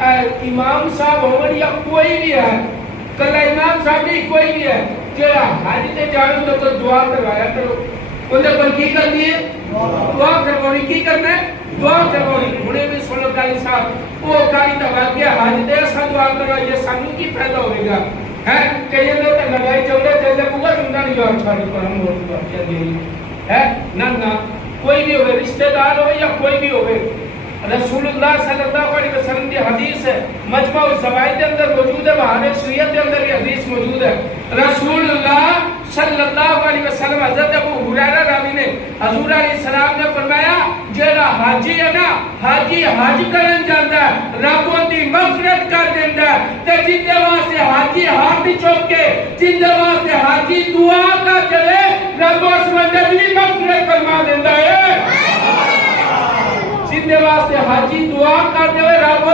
امام صاحب ہون یا کوئی بھی ہے کلا امام صاحب نہیں کوئی بھی ہے جڑا حج تے جاوے تو دعا کروایا کرو اندر پر کی کرنی ہے دعا کروانی کی کرنا ہے دعا کروانی ہنے بھی سنو قاری صاحب وہ قاری تا واقعہ حج تے اسا دعا کروائیے سانو کی فائدہ ہوے گا ہے کہ یہ لوگ لگائی چلے تے پورا زندہ نہیں جواب چھاڑی پر ہم اور واقعہ دے ہے نہ کوئی بھی ہوئے رشتہ دار ہو یا کوئی بھی ہوئے رسول اللہ صلی اللہ علیہ وسلم کی حدیث ہے مجمع الزوائد کے اندر موجود ہے بہار شریعت کے اندر یہ حدیث موجود ہے رسول اللہ صلی اللہ علیہ وسلم حضرت ابو ہریرہ راوی نے حضور علیہ السلام نے فرمایا جڑا حاجی ہے نا حاجی حج کرن جاندا ہے رب دی مغفرت کر دیندا ہے تے جندے واسطے حاجی ہاتھ چوک کے جندے واسطے حاجی دعا کر دے رب اس بندے دی مغفرت فرما دیندا ہے جندے واسطے حاجی دعا کر دے رب